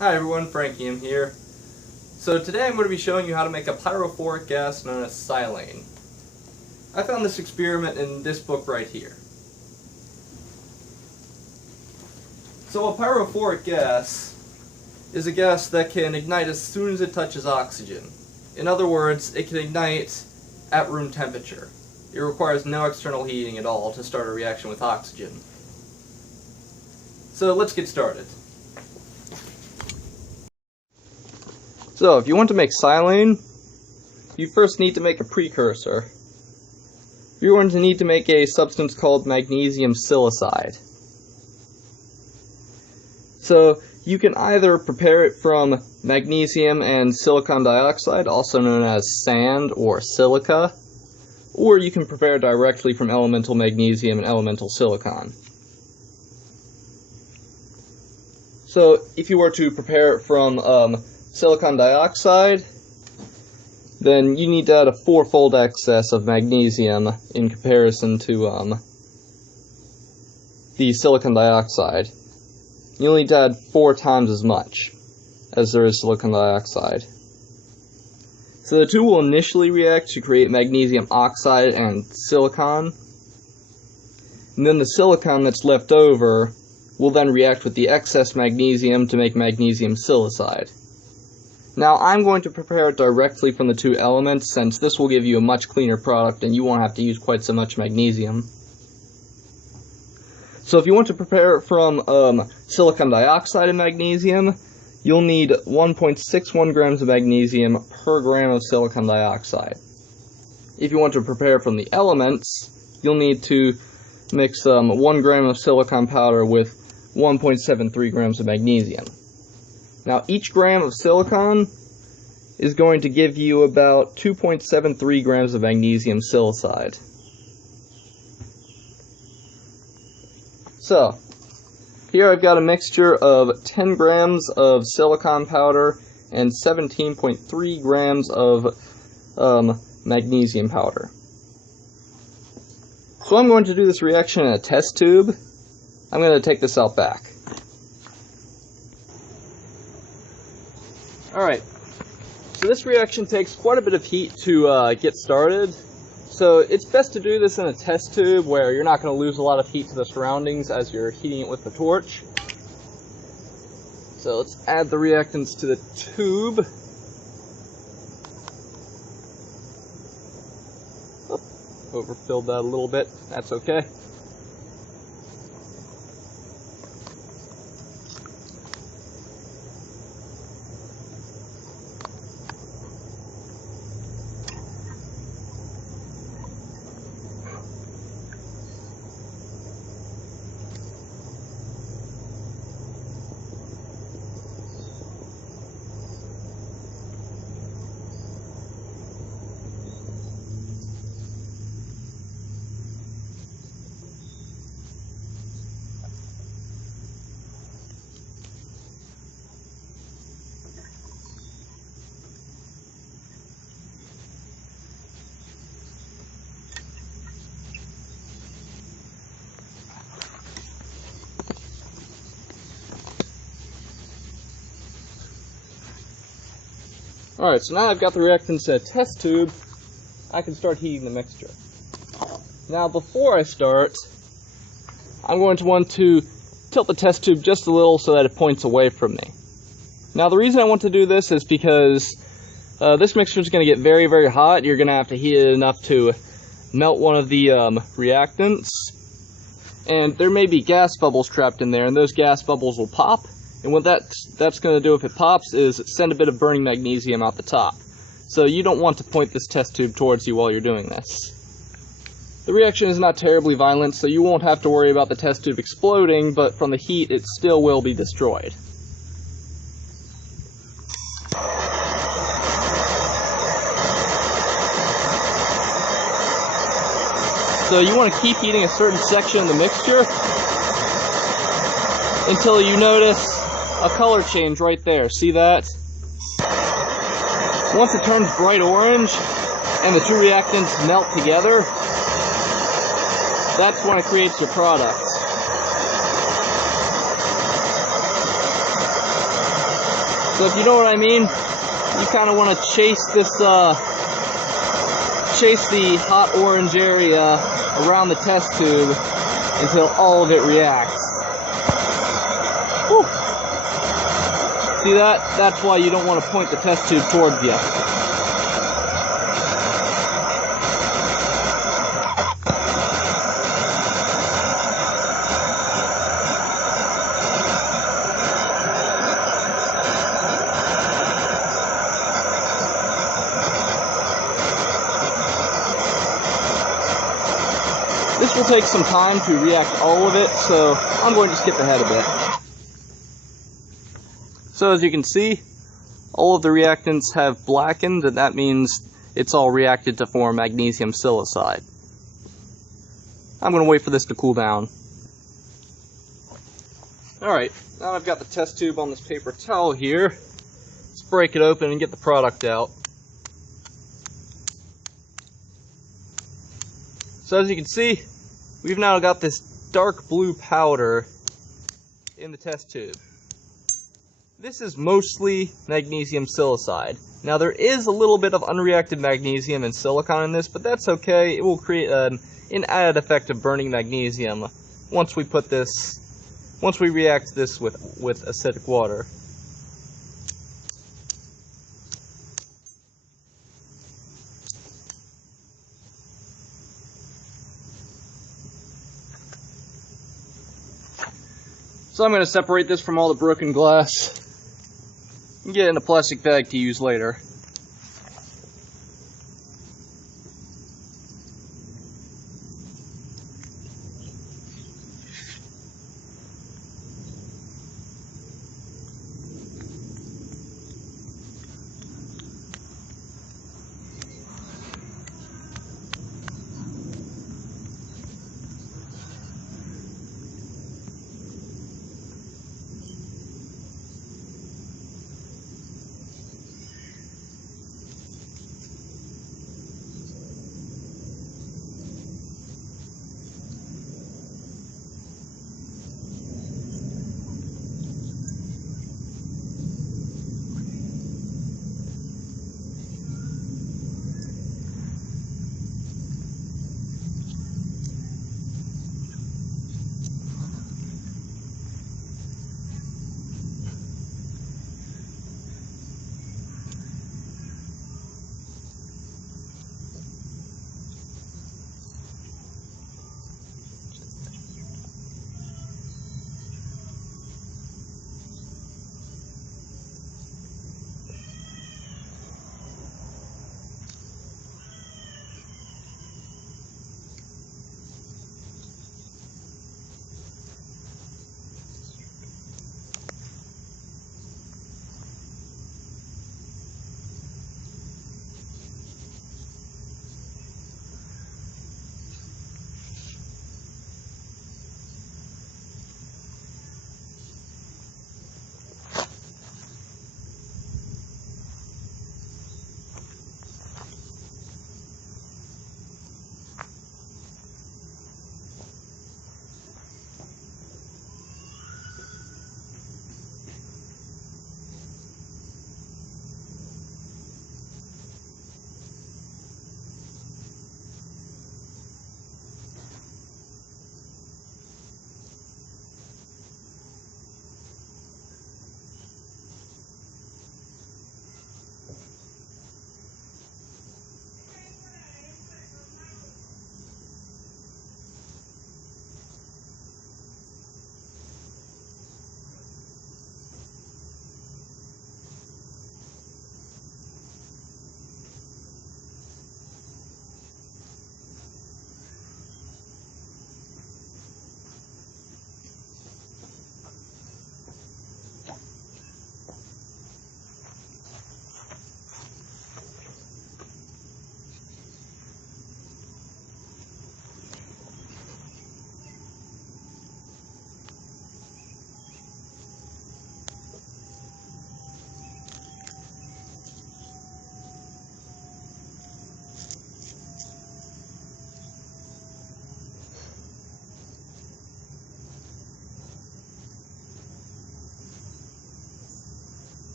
Hi everyone, Frankie here. So today I'm going to be showing you how to make a pyrophoric gas known as silane. I found this experiment in this book right here. So a pyrophoric gas is a gas that can ignite as soon as it touches oxygen. In other words, it can ignite at room temperature. It requires no external heating at all to start a reaction with oxygen. So let's get started. So if you want to make silane, you first need to make a precursor. You're going to need to make a substance called magnesium silicide. So you can either prepare it from magnesium and silicon dioxide, also known as sand or silica, or you can prepare directly from elemental magnesium and elemental silicon. So if you were to prepare it from silicon dioxide, then you need to add a 4-fold excess of magnesium in comparison to the silicon dioxide. You'll need to add 4 times as much as there is silicon dioxide. So the two will initially react to create magnesium oxide and silicon, and then the silicon that's left over will then react with the excess magnesium to make magnesium silicide. Now I'm going to prepare it directly from the two elements, since this will give you a much cleaner product and you won't have to use quite so much magnesium. So if you want to prepare it from silicon dioxide and magnesium, you'll need 1.61 grams of magnesium per gram of silicon dioxide. If you want to prepare from the elements, you'll need to mix 1 gram of silicon powder with 1.73 grams of magnesium. Now each gram of silicon is going to give you about 2.73 grams of magnesium silicide. So, here I've got a mixture of 10 grams of silicon powder and 17.3 grams of magnesium powder. So I'm going to do this reaction in a test tube. I'm going to take this out back. Alright, so this reaction takes quite a bit of heat to get started. So it's best to do this in a test tube where you're not going to lose a lot of heat to the surroundings as you're heating it with the torch. So let's add the reactants to the tube. Oh, overfilled that a little bit, that's okay. Alright, so now I've got the reactants in a test tube, I can start heating the mixture. Now before I start, I'm going to want to tilt the test tube just a little so that it points away from me. Now the reason I want to do this is because this mixture is going to get very, very hot. You're going to have to heat it enough to melt one of the reactants. And there may be gas bubbles trapped in there, and those gas bubbles will pop. And what that's going to do if it pops is send a bit of burning magnesium out the top. So you don't want to point this test tube towards you while you're doing this. The reaction is not terribly violent, so you won't have to worry about the test tube exploding, but from the heat it still will be destroyed. So you want to keep heating a certain section of the mixture until you notice a color change right there. See that? Once it turns bright orange and the two reactants melt together, that's when it creates your product. So if you know what I mean, you kind of want to chase this, chase the hot orange area around the test tube until all of it reacts. Whew. See that? That's why you don't want to point the test tube towards you. This will take some time to react all of it, so I'm going to skip ahead a bit. So as you can see, all of the reactants have blackened, and that means it's all reacted to form magnesium silicide. I'm going to wait for this to cool down. Alright, now I've got the test tube on this paper towel here. Let's break it open and get the product out. So as you can see, we've now got this dark blue powder in the test tube. This is mostly magnesium silicide. Now there is a little bit of unreacted magnesium and silicon in this, but that's okay. It will create an added effect of burning magnesium once we react this with acidic water. So I'm going to separate this from all the broken glass and get it in a plastic bag to use later.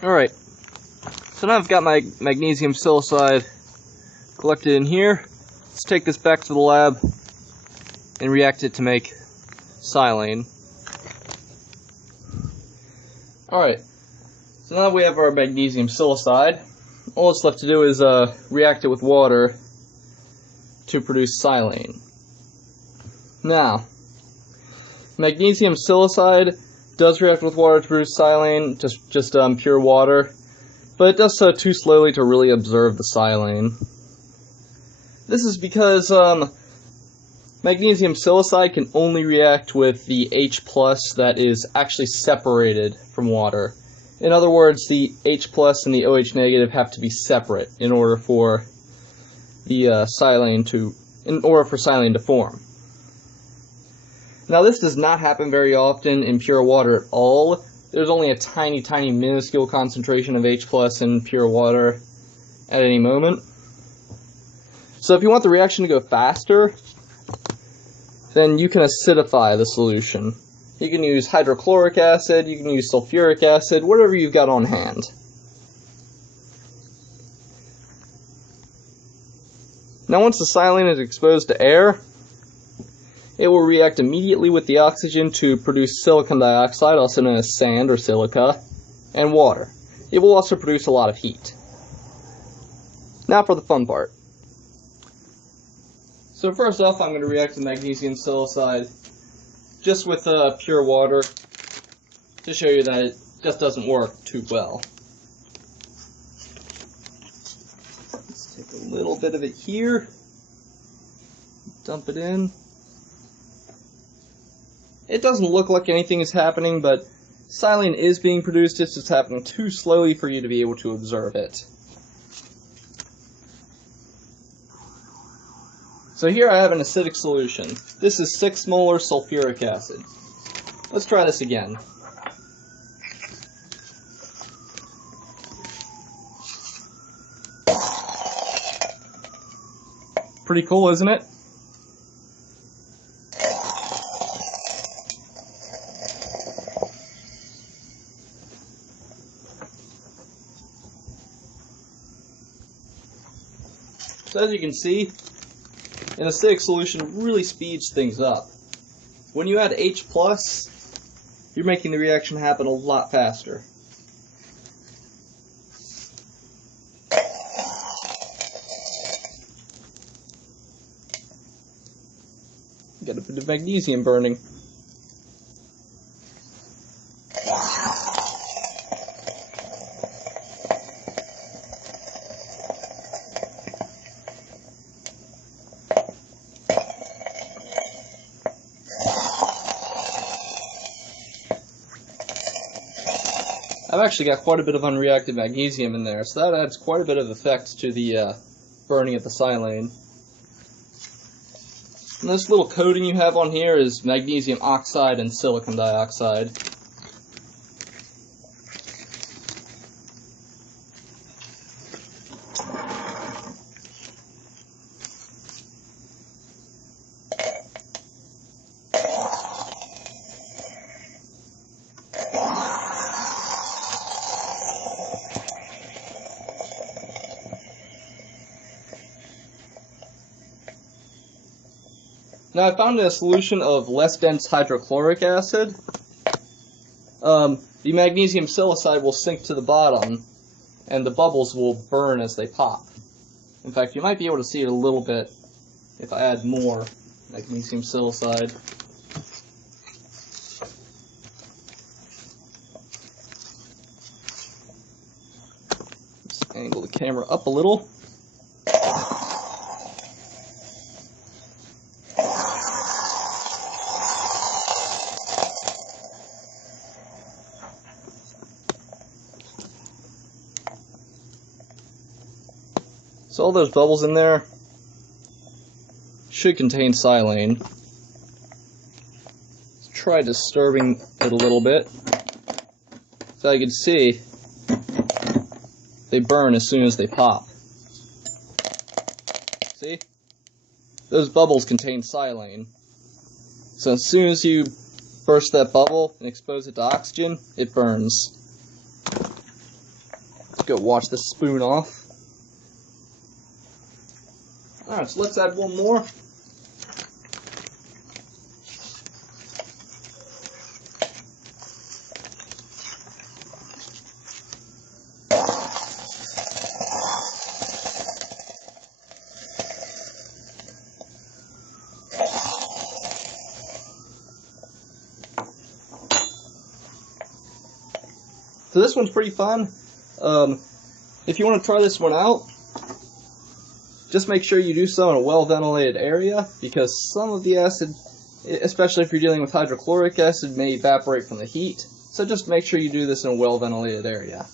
Alright, so now I've got my magnesium silicide collected in here. Let's take this back to the lab and react it to make silane. Alright, so now that we have our magnesium silicide, all that's left to do is react it with water to produce silane. Now, magnesium silicide does react with water to produce silane, just pure water, but it does so too slowly to really observe the silane. This is because magnesium silicide can only react with the H+ that is actually separated from water. In other words, the H+ and the OH- have to be separate in order for the silane to form. Now, this does not happen very often in pure water at all. There's only a tiny, tiny, minuscule concentration of H+ in pure water at any moment. So if you want the reaction to go faster, then you can acidify the solution. You can use hydrochloric acid, you can use sulfuric acid, whatever you've got on hand. Now, once the silane is exposed to air, it will react immediately with the oxygen to produce silicon dioxide, also known as sand or silica, and water. It will also produce a lot of heat. Now for the fun part. So first off, I'm going to react the magnesium silicide just with pure water to show you that it just doesn't work too well. Let's take a little bit of it here, dump it in. It doesn't look like anything is happening, but silane is being produced. It's just happening too slowly for you to be able to observe it. So here I have an acidic solution. This is 6 molar sulfuric acid. Let's try this again. Pretty cool, isn't it? So as you can see, an acidic solution really speeds things up. When you add H+, you're making the reaction happen a lot faster. Got a bit of magnesium burning. I've actually got quite a bit of unreacted magnesium in there, so that adds quite a bit of effect to the burning of the silane. And this little coating you have on here is magnesium oxide and silicon dioxide. Now I found a solution of less dense hydrochloric acid. The magnesium silicide will sink to the bottom, and the bubbles will burn as they pop. In fact, you might be able to see it a little bit if I add more magnesium silicide. Let's angle the camera up a little. So all those bubbles in there should contain silane. Let's try disturbing it a little bit. So you can see they burn as soon as they pop. See? Those bubbles contain silane. So as soon as you burst that bubble and expose it to oxygen, it burns. go wash the spoon off. Alright, so let's add one more. So this one's pretty fun. If you want to try this one out, just make sure you do so in a well-ventilated area, because some of the acid, especially if you're dealing with hydrochloric acid, may evaporate from the heat. So just make sure you do this in a well-ventilated area.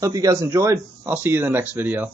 Hope you guys enjoyed. I'll see you in the next video.